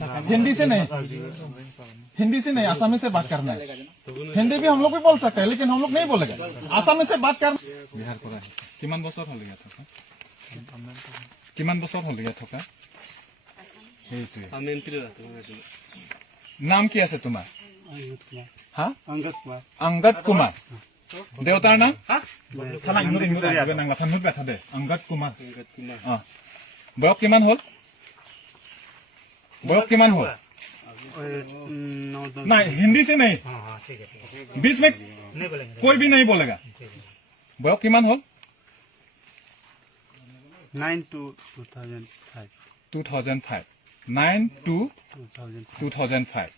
हिंदी से नहीं, आसामी से बात करना है। हिंदी भी हम लोग भी बोल सकते हैं, लेकिन हम लोग नहीं बोलेंगे, आसामी से बात करना। बिहार पर किमान बছৰ হলগীয়া থকা, কিমান বছৰ হলগীয়া থকা, সেইটোৱে। নাম কি আছে তোমাৰ? অংগদ কুমাৰ। দেউতাৰ নাম? অংগদ কুমাৰ। বয়স কিমান হল? बयस किमान हो? नहीं, हिंदी से नहीं, बीच में कोई भी नहीं बोलेगा। बयस किमान हो? 9 to 2005 2005 9 to 2005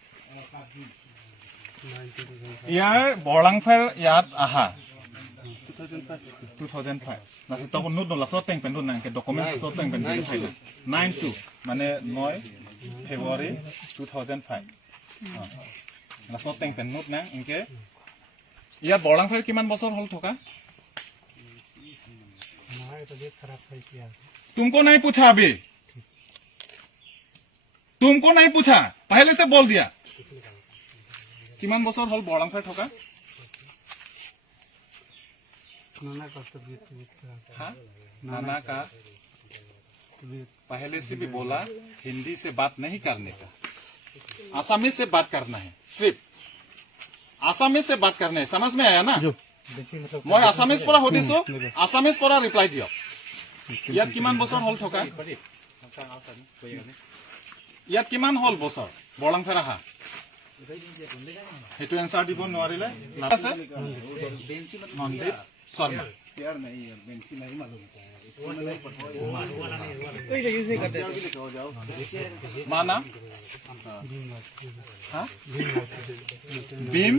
ইয়াৰ বৰলাংফাৰ ইয়াত আহা 2005 নাছে তক নোট নলা সতেং পেন নাকে ডকুমেন্ট সতেং পেন দি ফাইল 92 মানে 9 ফেব্ৰুৱাৰী 2005 না সতেং পেন নোট না ইনকে ইয়াত বৰলাংফাৰ কিমান বছৰ হল থকা? तुमको नहीं पूछा अभी, तुमको नहीं पूछा, पहले से बोल दिया। किमान बছৰ হল বৰলাংফাৰ থকা? नाना का पहले से भी बोला, हिंदी से बात नहीं करने का, आसामी से बात करना है, सिर्फ आसामी से बात करना है। समझ में आया ना? मैं आसामीज পৰা সুধিছো, আসামিজ পৰা ৰিপ্লাই দিয়ক। ইয়াত কিমান বছৰ হল থকা? ইয়াত কিমান হল বছৰ বৰলাংফাৰ আহা? সেইটো এনসাৰ দিব নোৱাৰিলে আছে মনদীপ শৰ্মা। माना भीम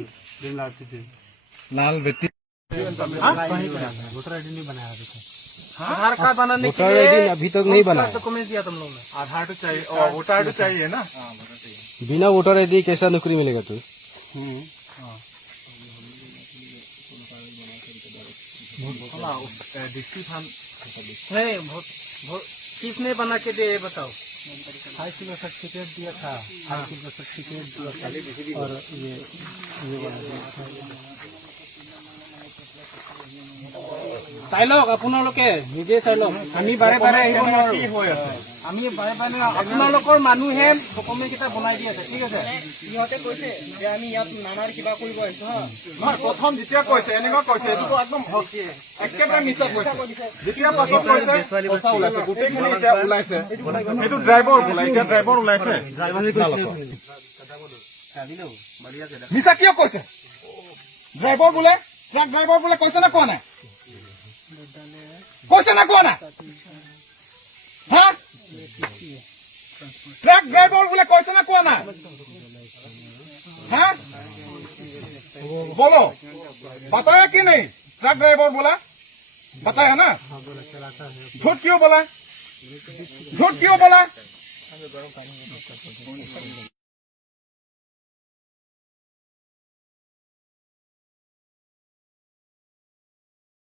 लाल बेटी वोटर आईडी नहीं बनाया अभी तक। आधार कार्ड बनाने के लिए अभी तक नहीं बनाया। डॉक्यूमेंट दिया तुम लोग ने? आधार तो चाहिए, वोटर आईडी चाहिए ना। बिना वोटर आईडी कैसा नौकरी मिलेगा तुझे? नहीं, किसने बना के दिया ये बताओ। हाई स्कूल का सर्टिफिकेट दिया था, हाई स्कूल का सर्टिफिकेट दिया था, और ये চাই লওক আপোনালোকে নিজে চাই লওক। আমি বাৰে বাৰে আহিব নোৱাৰো, আমি বাৰে বাৰে আপোনালোকৰ মানুহে ডকুমেণ্ট কেইটা বনাই দি আছে। ঠিক আছে, সিহঁতে কৈছে যে আমি ইয়াত নানাৰ কিবা কৰিব আহিছো। নহয়, প্ৰথম যেতিয়া কৈছে এনেকুৱা কৈছে, এইটো একদম একেবাৰে মিছা কৈছে। যেতিয়া পাছত কৈছে সঁচা ওলাইছে, গোটেইখিনি এতিয়া ওলাইছে। সেইটো ড্ৰাইভাৰ বোলে, এতিয়া ড্ৰাইভাৰ ওলাইছে। মিছা কিয় কৈছে? ড্ৰাইভাৰ বোলে, ট্ৰাক ড্ৰাইভাৰ বোলে কৈছে না কোৱা নাই? কৈছে না কোৱা নাই? হা, ট্ৰাক ড্ৰাইভাৰ বোলে কৈছে না কোৱা নাই? हाँ बोलो, बताया कि नहीं? ट्रक ड्राइवर बोला, बताया ना? झूठ क्यों बोला? झूठ क्यों बोला?